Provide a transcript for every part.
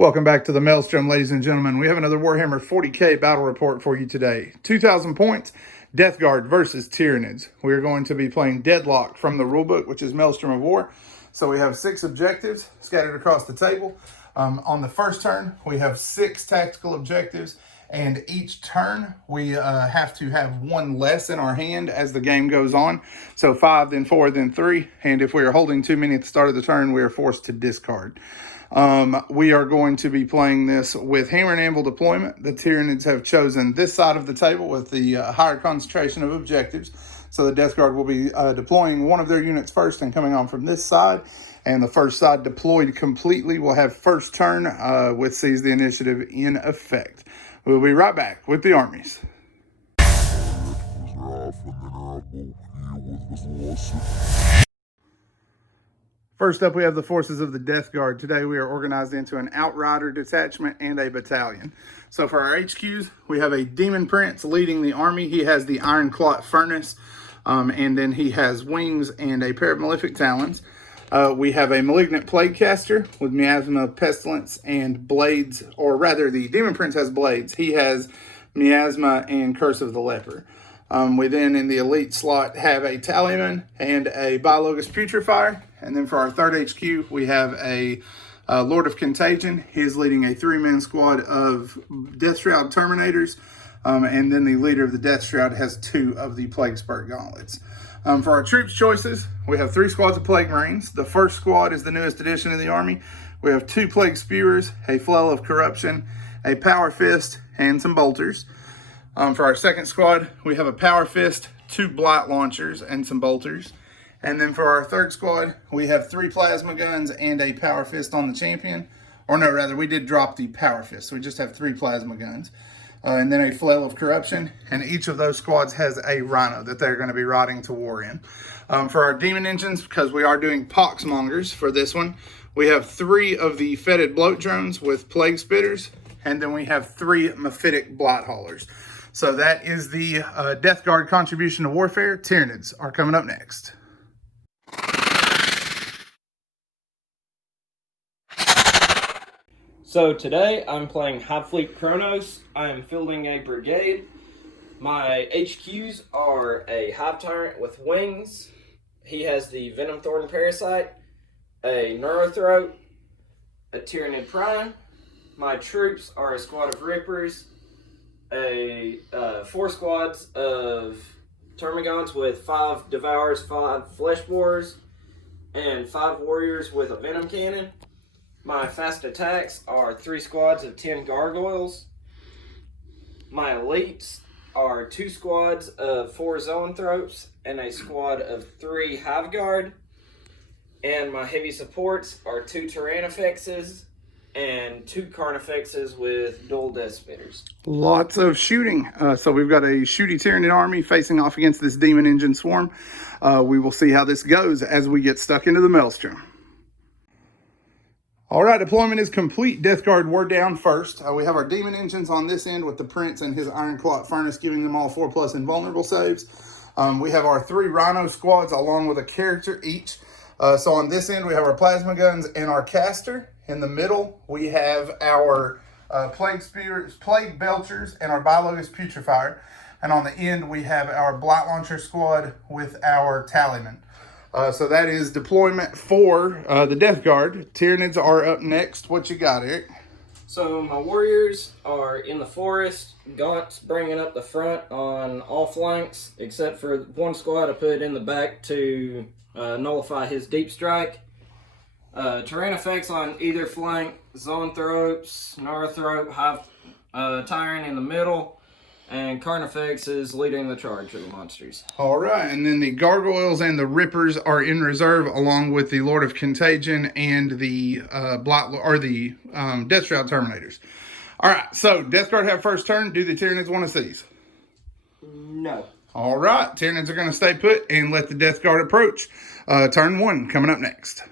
Welcome back to the Maelstrom, ladies and gentlemen. We have another Warhammer 40k battle report for you today. 2,000 points, Death Guard versus Tyranids. We are going to be playing Deadlock from the rulebook, which is Maelstrom of War. So we have 6 objectives scattered across the table. On the first turn, we have 6 tactical objectives, and each turn we have to have 1 less in our hand as the game goes on. So 5, then 4, then 3, and if we are holding too many at the start of the turn, we are forced to discard. We are going to be playing this with Hammer and Anvil deployment. The Tyranids have chosen this side of the table with the higher concentration of objectives. So the Death Guard will be deploying one of their units first and coming on from this side. And the first side deployed completely will have first turn with Seize the Initiative in effect. We'll be right back with the armies. First up, we have the forces of the Death Guard. Today, we are organized into an Outrider detachment and a battalion. So for our HQs, we have a Demon Prince leading the army. He has the Ironclot Furnace, and then he has wings and a pair of Malefic Talons. We have a Malignant Plaguecaster with Miasma, Pestilence, and Blades, or rather, the Demon Prince has Blades. He has Miasma and Curse of the Leper. We then, in the elite slot, have a Tallyman and a Biologus Putrefier. And then for our third HQ, we have a Lord of Contagion. He is leading a 3-man squad of Death Shroud Terminators. And then the leader of the Death Shroud has 2 of the Plague Spurt Gauntlets. For our troops choices, we have 3 squads of Plague Marines. The first squad is the newest addition of the army. We have 2 Plague Spewers, a Flail of Corruption, a Power Fist, and some Bolters. For our second squad, we have a Power Fist, 2 Blight Launchers, and some Bolters. And then for our third squad, we have 3 Plasma Guns and a Power Fist on the Champion. Or no, rather, we did drop the Power Fist, so we just have 3 Plasma Guns. And then a Flail of Corruption, and each of those squads has a Rhino that they're going to be riding to war in. For our Demon Engines, because we are doing Poxmongers for this one, we have 3 of the Fetid Bloat Drones with Plague Spitters, and then we have 3 Mephitic Blight Haulers. So that is the Death Guard contribution to warfare. Tyranids are coming up next. So today I'm playing Hive Fleet Kronos. I am fielding a brigade. My HQs are a Hive Tyrant with wings. He has the Venom Thorn Parasite, a Neurothroat, a Tyranid Prime. My troops are a squad of Rippers, 4 squads of Termagants with 5 Devourers, 5 Flesh Borers, and 5 Warriors with a Venom Cannon. My fast attacks are 3 squads of 10 Gargoyles. My elites are 2 squads of 4 Zoanthropes and a squad of 3 Hive Guard. And my heavy supports are 2 Tyrannifexes and 2 Carnifexes with dual Death Spitters. Lots of shooting. So we've got a shooty Tyranid army facing off against this Demon Engine swarm. We will see how this goes as we get stuck into the Maelstrom. All right, deployment is complete. Death Guard, we're down first. We have our Demon Engines on this end with the Prince and his Ironclot Furnace, giving them all 4+ invulnerable saves. We have our 3 Rhino squads along with a character each. So on this end, we have our Plasma Guns and our Caster. In the middle, we have our Plague Spears, Plague Belchers, and our Biologus Putrefier. And on the end, we have our Blight Launcher squad with our Tallyman. So that is deployment for the Death Guard. Tyranids are up next. What you got, Eric? So my warriors are in the forest. Gaunt's bringing up the front on all flanks, except for 1 squad I put in the back to nullify his deep strike. Tyrannifex on either flank, Zoanthropes, Neurothrope, Hive Tyrant in the middle, and Carnifex is leading the charge of the monsters. All right, and then the Gargoyles and the Rippers are in reserve, along with the Lord of Contagion and the Death Shroud Terminators. All right, so Death Guard have first turn. Do the Tyranids want to seize? No. All right, Tyranids are going to stay put and let the Death Guard approach. Turn 1 coming up next.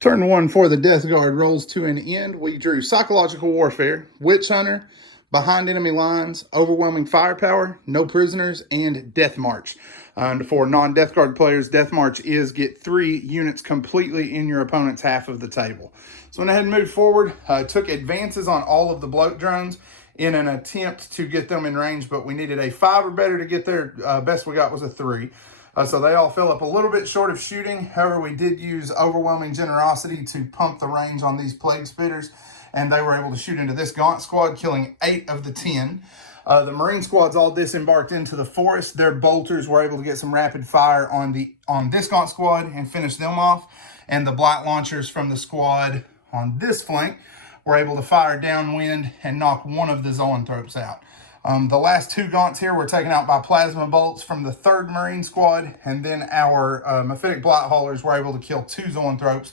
Turn 1 for the Death Guard rolls to an end. We drew Psychological Warfare, Witch Hunter, behind enemy lines, overwhelming firepower, no prisoners, and death march. And for non-Death Guard players, death march is get 3 units completely in your opponent's half of the table. So went ahead and moved forward, took advances on all of the bloat drones in an attempt to get them in range, but we needed a 5 or better to get there. Best we got was a 3. So they all fill up a little bit short of shooting. However, we did use overwhelming generosity to pump the range on these plague spitters, and they were able to shoot into this gaunt squad, killing 8 of the 10. The Marine squads all disembarked into the forest. Their bolters were able to get some rapid fire on this gaunt squad and finish them off. And the blight launchers from the squad on this flank were able to fire downwind and knock one of the zoanthropes out. The last 2 gaunts here were taken out by plasma bolts from the 3rd Marine squad, and then our Mephitic blight haulers were able to kill 2 zoanthropes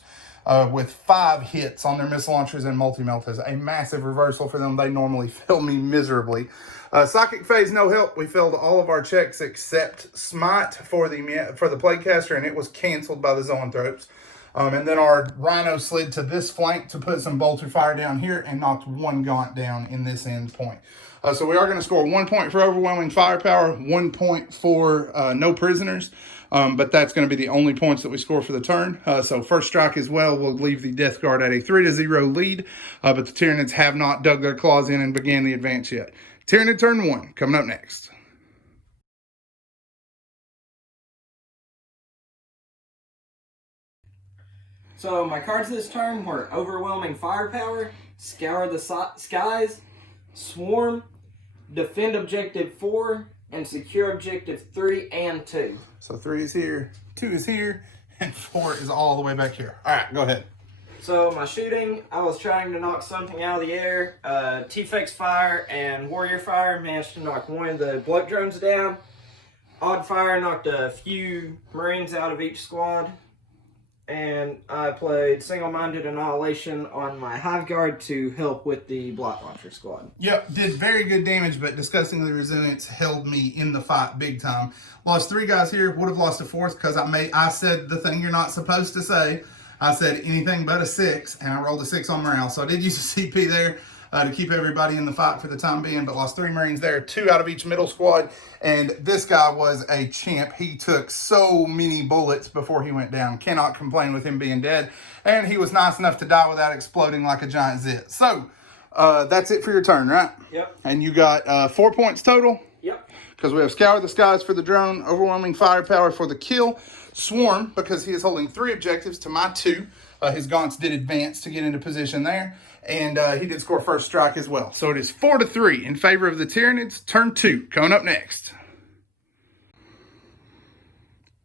with 5 hits on their missile launchers and multi-meltas. A massive reversal for them. They normally fail me miserably. Psychic phase, no help. We failed all of our checks except Smite for the Plague Caster, and it was canceled by the zoanthropes. And then our Rhino slid to this flank to put some bolter fire down here and knocked 1 gaunt down in this end point. So we are going to score 1 point for overwhelming firepower, 1 point for no prisoners, but that's going to be the only points that we score for the turn. So first strike as well will leave the Death Guard at a 3-0 lead, but the Tyranids have not dug their claws in and began the advance yet. Tyranid turn 1, coming up next. So my cards this turn were Overwhelming Firepower, Scour the Skies, Swarm, Defend Objective 4, and Secure Objective 3 and 2. So 3 is here, 2 is here, and 4 is all the way back here. All right, go ahead. So my shooting, I was trying to knock something out of the air. T-Fex Fire and Warrior Fire managed to knock one of the bloat drones down. Odd Fire knocked a few Marines out of each squad. And I played Single-Minded Annihilation on my Hive Guard to help with the Block Launcher squad. Yep, did very good damage, but Disgustingly Resilience held me in the fight big time. Lost 3 guys here, would have lost a 4th because I said the thing you're not supposed to say. I said anything but a 6, and I rolled a 6 on morale. So I did use a CP there to keep everybody in the fight for the time being, but lost 3 Marines there, 2 out of each middle squad. And this guy was a champ. He took so many bullets before he went down. Cannot complain with him being dead. And he was nice enough to die without exploding like a giant zit. So that's it for your turn, right? Yep. And you got 4 points total? Yep. Because we have Scour the Skies for the drone, Overwhelming Firepower for the kill, Swarm, because he is holding 3 objectives to my 2. His gaunts did advance to get into position there. And he did score first strike as well. So it is 4-3 in favor of the Tyranids. Turn 2 coming up next.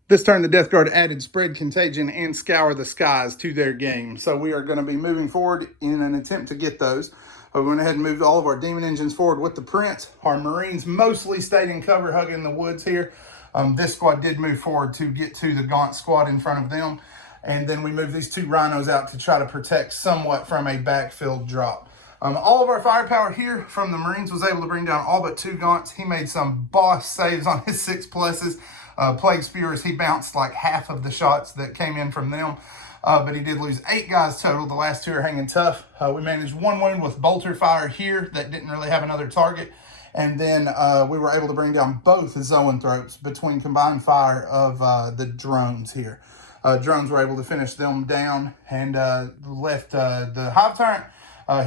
This turn, the Death Guard added Spread Contagion and Scour the Skies to their game. So we are going to be moving forward in an attempt to get those. We went ahead and moved all of our Demon Engines forward with the Prince. Our Marines mostly stayed in cover, hugging the woods here. This squad did move forward to get to the Gaunt squad in front of them. And then we moved these 2 Rhinos out to try to protect somewhat from a backfield drop. All of our firepower here from the Marines was able to bring down all but 2 Gaunts. He made some boss saves on his 6 pluses. Plague Spears, he bounced like half of the shots that came in from them. But he did lose 8 guys total. The last 2 are hanging tough. We managed 1 wound with bolter fire here that didn't really have another target. And then we were able to bring down both zoanthropes between combined fire of the drones here. Drones were able to finish them down and left the Hive Tyrant.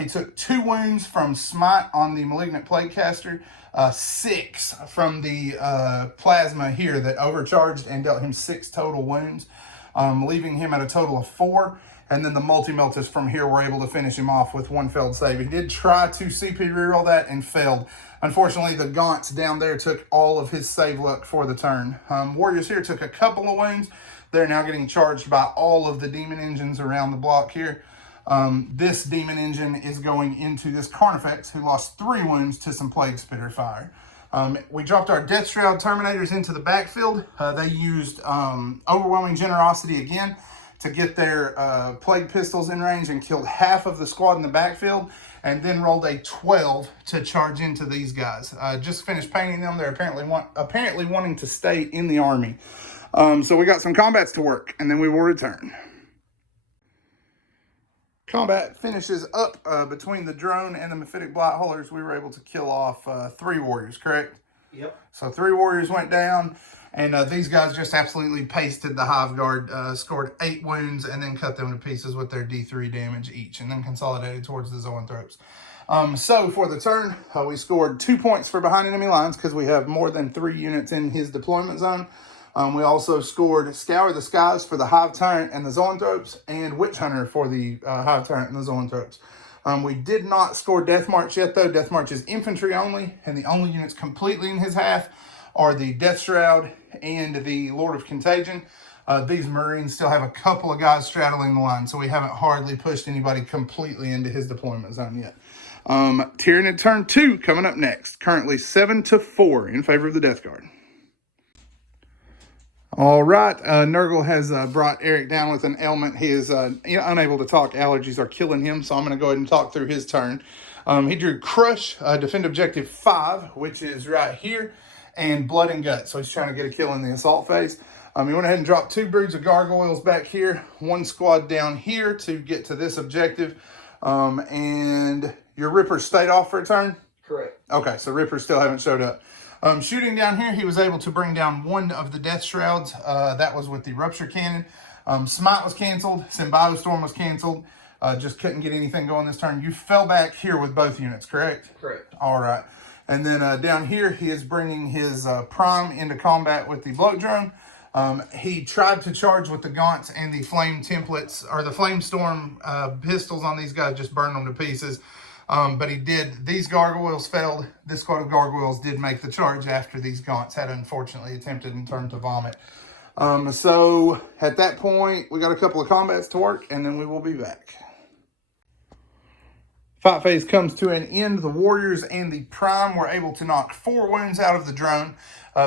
He took 2 wounds from Smite on the Malignant Plague Caster, 6 from the Plasma here that overcharged and dealt him 6 total wounds, leaving him at a total of 4. And then the multi-meltas from here were able to finish him off with 1 failed save. He did try to CP reroll that and failed. Unfortunately, the Gaunts down there took all of his save luck for the turn. Warriors here took a couple of wounds. They're now getting charged by all of the Demon Engines around the block here. This Demon Engine is going into this Carnifex, who lost 3 wounds to some Plague Spitter fire. We dropped our Death Shroud Terminators into the backfield. They used Overwhelming Generosity again to get their Plague Pistols in range and killed half of the squad in the backfield, and then rolled a 12 to charge into these guys. Just finished painting them. They're apparently wanting to stay in the army. So we got some combats to work, and then we will return. Combat finishes up between the drone and the Mephitic Blight Haulers. We were able to kill off 3 warriors, correct? Yep. So 3 warriors went down, and these guys just absolutely pasted the Hive Guard, scored 8 wounds, and then cut them to pieces with their D3 damage each, and then consolidated towards the Zoanthropes. So for the turn, we scored 2 points for behind enemy lines because we have more than 3 units in his deployment zone. We also scored Scour the Skies for the Hive Tyrant and the Zoanthropes, and Witch Hunter for the Hive Tyrant and the Zoanthropes. We did not score Death March yet, though. Death March is infantry only, and the only units completely in his half are the Death Shroud and the Lord of Contagion. These Marines still have a couple of guys straddling the line, so we haven't hardly pushed anybody completely into his deployment zone yet. Tyranid turn 2 coming up next. Currently 7-4 in favor of the Death Guard. All right, Nurgle has brought Eric down with an ailment. He is unable to talk. Allergies are killing him, so I'm going to go ahead and talk through his turn. He drew Crush, defend objective 5, which is right here, and Blood and Guts. So he's trying to get a kill in the assault phase. He went ahead and dropped 2 broods of gargoyles back here, 1 squad down here to get to this objective. And your Rippers stayed off for a turn? Correct. Okay, so Rippers still haven't showed up. Shooting down here, he was able to bring down 1 of the Death Shrouds. That was with the Rupture Cannon. Smite was canceled. Symbio Storm was canceled. Just couldn't get anything going this turn. You fell back here with both units, correct? Correct. All right. And then down here, he is bringing his Prime into combat with the Bloat Drone. He tried to charge with the Gaunts and the Flame Templates, or the Flame Storm pistols on these guys, just burned them to pieces. But he did, these gargoyles failed. This squad of gargoyles did make the charge after these Gaunts had unfortunately attempted and turned to vomit. So at that point, we got a couple of combats to work, and then we will be back. Fight phase comes to an end. The Warriors and the Prime were able to knock 4 wounds out of the drone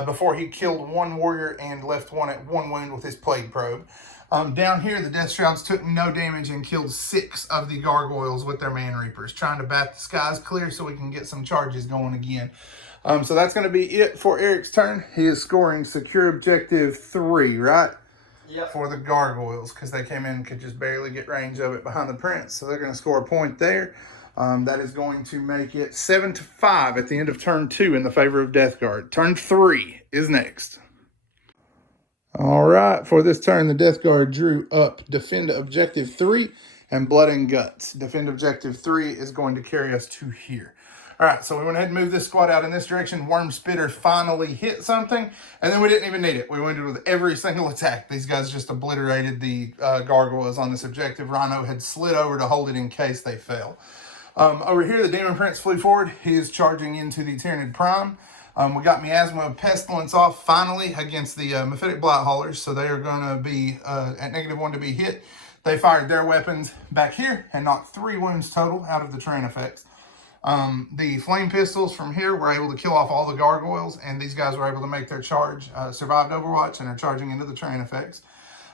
before he killed 1 warrior and left 1 at 1 wound with his Plague Probe. Down here, the Death Shrouds took no damage and killed 6 of the Gargoyles with their Man Reapers, trying to bat the skies clear so we can get some charges going again. So that's going to be it for Eric's turn. He is scoring secure objective 3, right? Yep. For the Gargoyles, because they came in and could just barely get range of it behind the Prince. So they're going to score a point there. That is going to make it 7-5 at the end of turn 2 in the favor of Death Guard. Turn 3 is next. All right, for this turn, the Death Guard drew up Defend Objective 3 and Blood and Guts. Defend Objective 3 is going to carry us to here. All right, so we went ahead and moved this squad out in this direction. Worm Spitter finally hit something, and then we didn't even need it. We went in with every single attack. These guys just obliterated the gargoyles on this objective. Rhino had slid over to hold it in case they fell. Over here, the Demon Prince flew forward. He is charging into the Tyranid Prime. We got Miasma of Pestilence off finally against the Mephitic Blight Haulers, so they are going to be at -1 to be hit. They fired their weapons back here and knocked 3 wounds total out of the terrain effects. The Flame Pistols from here were able to kill off all the Gargoyles, and these guys were able to make their charge, survived Overwatch, and are charging into the terrain effects.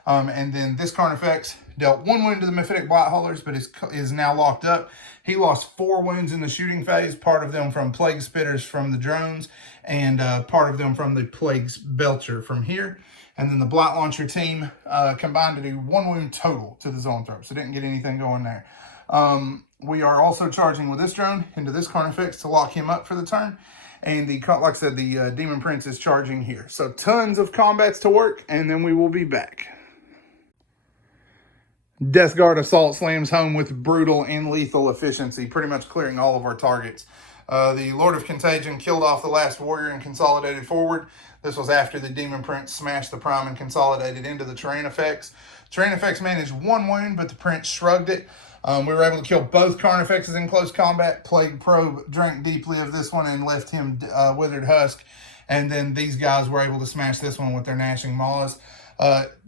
And then this Carnifex dealt 1 wound to the Mephitic Blight Haulers, but is now locked up. He lost 4 wounds in the shooting phase, part of them from Plague Spitters from the drones, and part of them from the Plague Belcher from here. And then the Blight Launcher team combined to do 1 wound total to the Zoanthrope, so didn't get anything going there. We are also charging with this drone into this Carnifex to lock him up for the turn. And like I said, the Demon Prince is charging here. So tons of combats to work, and then we will be back. Death Guard Assault slams home with brutal and lethal efficiency, pretty much clearing all of our targets. The Lord of Contagion killed off the last warrior and consolidated forward. This was after the Demon Prince smashed the Prime and consolidated into the terrain effects. Terrain effects managed 1 wound, but the Prince shrugged it. We were able to kill both Carnifexes in close combat. Plague Probe drank deeply of this one and left him withered husk. And then these guys were able to smash this one with their Gnashing Maws.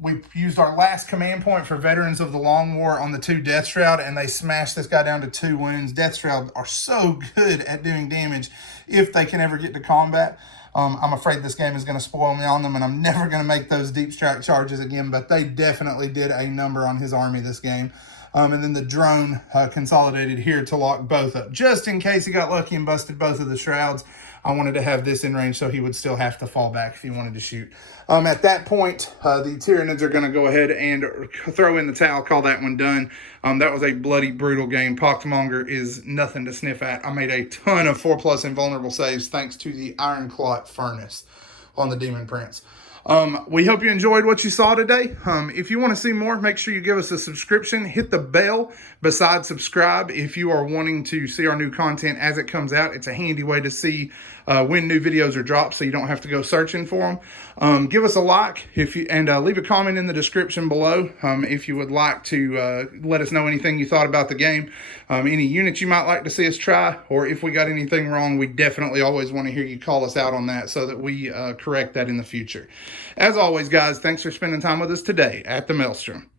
We used our last command point for Veterans of the Long War on the 2 Death Shroud, and they smashed this guy down to 2 wounds. Death Shroud are so good at doing damage if they can ever get to combat. I'm afraid this game is going to spoil me on them, and I'm never going to make those deep strike charges again, but they definitely did a number on his army this game. And then the drone consolidated here to lock both up. Just in case he got lucky and busted both of the shrouds, I wanted to have this in range so he would still have to fall back if he wanted to shoot. At that point, the Tyranids are going to go ahead and throw in the towel, call that one done. That was a bloody, brutal game. Poxmonger is nothing to sniff at. I made a ton of 4+ invulnerable saves thanks to the Ironclot Furnace on the Demon Prince. We hope you enjoyed what you saw today. If you want to see more, make sure you give us a subscription. Hit the bell beside subscribe if you are wanting to see our new content as it comes out. It's a handy way to see when new videos are dropped so you don't have to go searching for them. Give us a like and leave a comment in the description below if you would like to let us know anything you thought about the game, any units you might like to see us try, or if we got anything wrong. We definitely always want to hear you call us out on that so that we correct that in the future. As always, guys, thanks for spending time with us today at the Maelstrom.